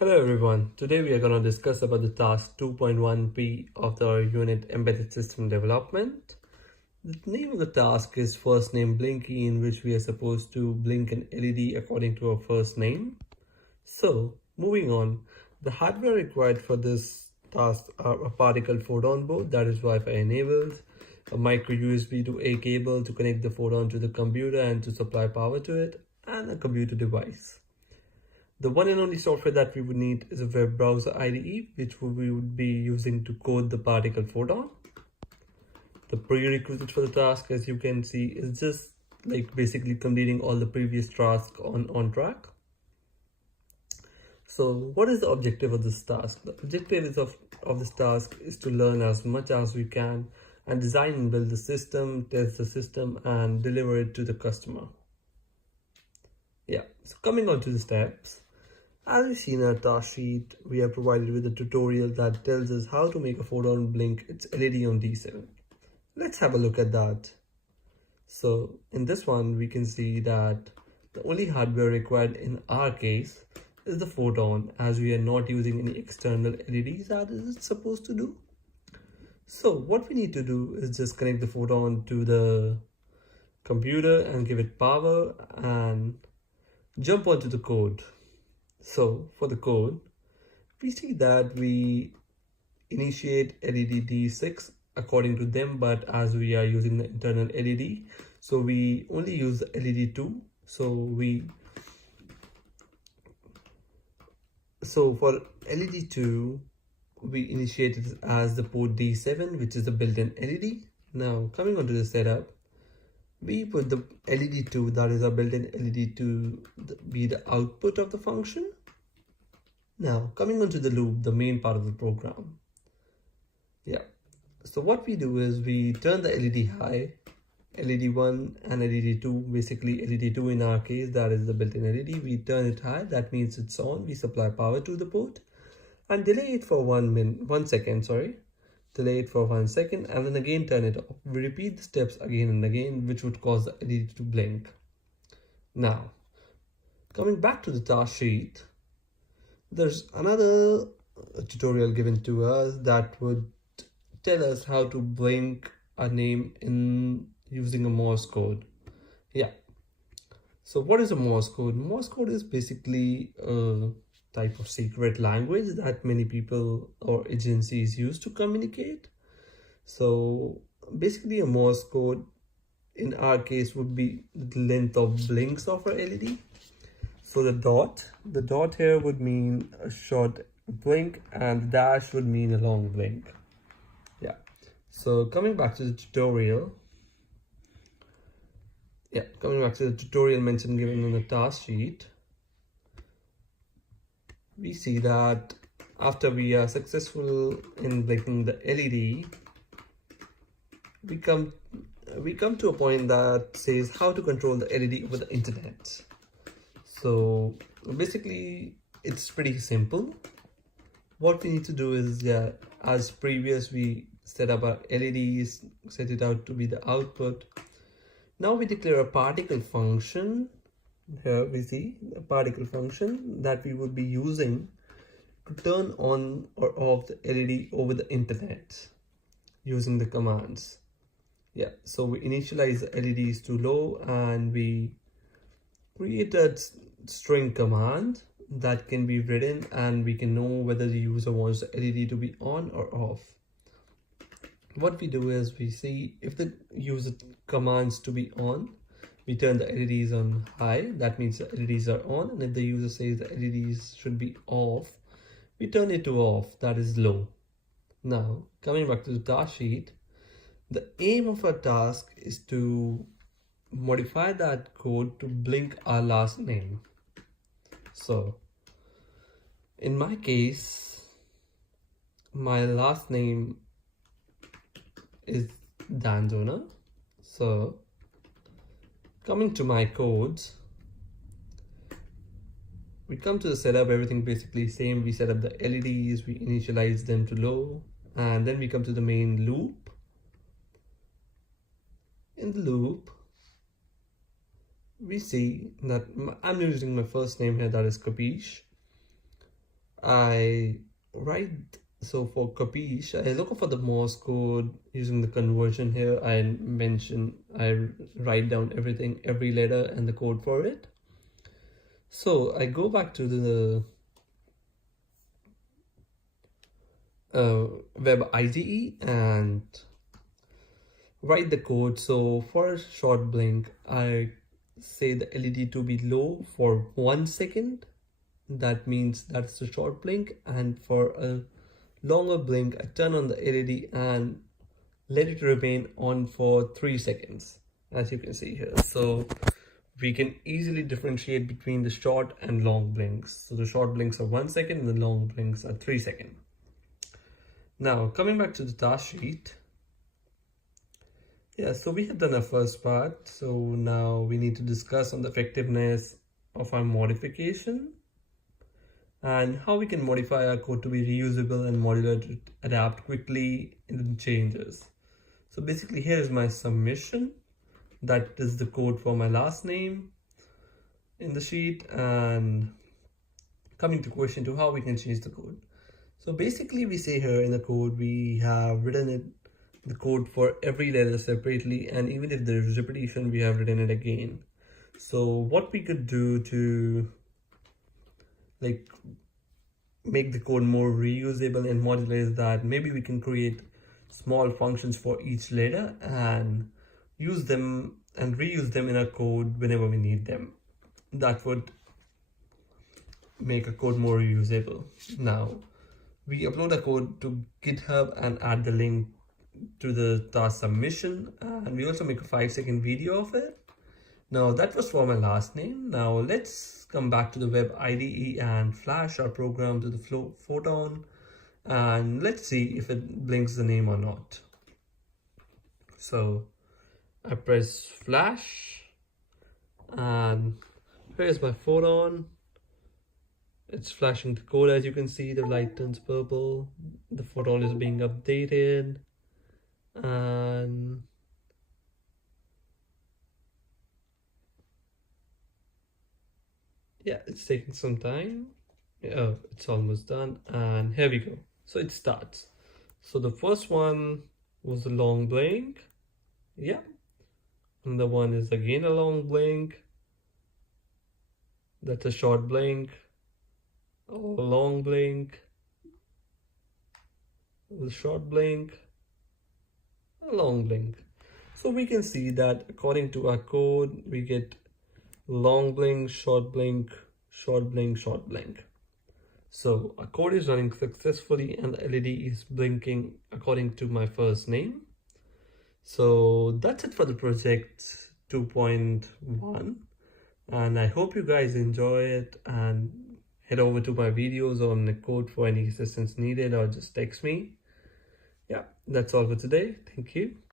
Hello everyone, today we are going to discuss about the task 2.1p of the unit embedded system development. The name of the task is first name Blinky, in which we are supposed to blink an LED according to our first name. So moving on, the hardware required for this task are a particle photon board that is Wi-Fi enabled, a micro USB to A cable to connect the photon to the computer and to supply power to it, and a computer device. The one and only software that we would need is a web browser IDE, which we would be using to code the particle photon. The prerequisite for the task, as you can see, is just like basically completing all the previous tasks on track. So what is the objective of this task? The objective of this task is to learn as much as we can and design and build the system, test the system, and deliver it to the customer. Yeah, so coming on to the steps. As we see in our task sheet, we are provided with a tutorial that tells us how to make a photon blink its LED on D7. Let's have a look at that. So in this one, we can see that the only hardware required in our case is the photon, as we are not using any external LEDs as it's supposed to do. So what we need to do is just connect the photon to the computer and give it power and jump onto the code. So for the code, we see that we initiate LED D6 according to them, but as we are using the internal LED, so we only use the LED 2. So for LED 2, we initiate it as the port D7, which is the built-in LED. Now coming onto the setup, we put the LED 2, that is our built-in LED to be the output of the function. Now coming onto the loop, the main part of the program. Yeah, so what we do is we turn the LED high, LED 1 and LED 2, basically LED 2 in our case, that is the built-in LED. We turn it high, that means it's on. We supply power to the port and delay it for 1 second, delay it for 1 second, and then again turn it off. We repeat the steps again and again, which would cause the LED to blink. Now coming back to the task sheet, there's another tutorial given to us that would tell us how to blink a name in using a Morse code. Yeah, so what is a Morse code? Morse code is basically a type of secret language that many people or agencies use to communicate. So basically a Morse code in our case would be the length of blinks of our LED. So the dot here would mean a short blink and the dash would mean a long blink. Yeah, so coming back to the tutorial, mentioned given in the task sheet, we see that after we are successful in blinking the LED, we come to a point that says how to control the LED over the internet. So basically it's pretty simple. What we need to do is, as previous, we set up our LEDs, set it out to be the output. Now we declare a particle function. Here we see a particle function that we would be using to turn on or off the LED over the internet using the commands. Yeah, so we initialize the LEDs to low and we create a string command that can be written, and we can know whether the user wants the LED to be on or off. What we do is we see if the user commands to be on, we turn the LEDs on high, that means the LEDs are on, and if the user says the LEDs should be off, we turn it to off, that is low. Now coming back to the task sheet, the aim of our task is to modify that code to blink our last name. So in my case, my last name is Danjona. So coming to my codes, we come to the setup, everything basically same. We set up the LEDs, we initialize them to low, and then we come to the main loop. In the loop, we see that I'm using my first name here, that is Kapish. I write, so for Capiche, I look for the Morse code using the conversion here. I write down everything, every letter and the code for it. So I go back to the web IDE and write the code. So for a short blink, I say the LED to be low for 1 second. That means that's the short blink. And for a longer blink, I turn on the LED and let it remain on for 3 seconds, as you can see here. So we can easily differentiate between the short and long blinks. So the short blinks are 1 second and the long blinks are 3 seconds. Now coming back to the task sheet. Yeah, so we have done our first part. So now we need to discuss on the effectiveness of our modification and how we can modify our code to be reusable and modular to adapt quickly in changes. So basically here is my submission. That is the code for my last name in the sheet, and coming to question 2, how we can change the code. So basically we say here in the code, we have written the code for every letter separately, and even if there is repetition, we have written it again. So what we could do to make the code more reusable and modular is that maybe we can create small functions for each letter and use them and reuse them in our code whenever we need them. That would make a code more reusable. Now we upload a code to GitHub and add the link to the task submission, and we also make a 5-second video of it. Now that was for my last name. Now let's come back to the web IDE and flash our program to the Photon, and let's see if it blinks the name or not. So I press flash and here's my Photon. It's flashing the code. As you can see, the light turns purple. The Photon is being updated, and yeah, it's taking some time. Yeah, it's almost done, and here we go. So it starts. So the first one was a long blink. Yeah, and the one is again a long blink. That's a short blink. A long blink. A short blink. A long blink. So we can see that according to our code, we get long blink, short blink, short blink, short blink. So our code is running successfully and the LED is blinking according to my first name. So that's it for the project 2.1, and I hope you guys enjoy it, and head over to my videos on the code for any assistance needed, or just text me. Yeah, that's all for today. Thank you.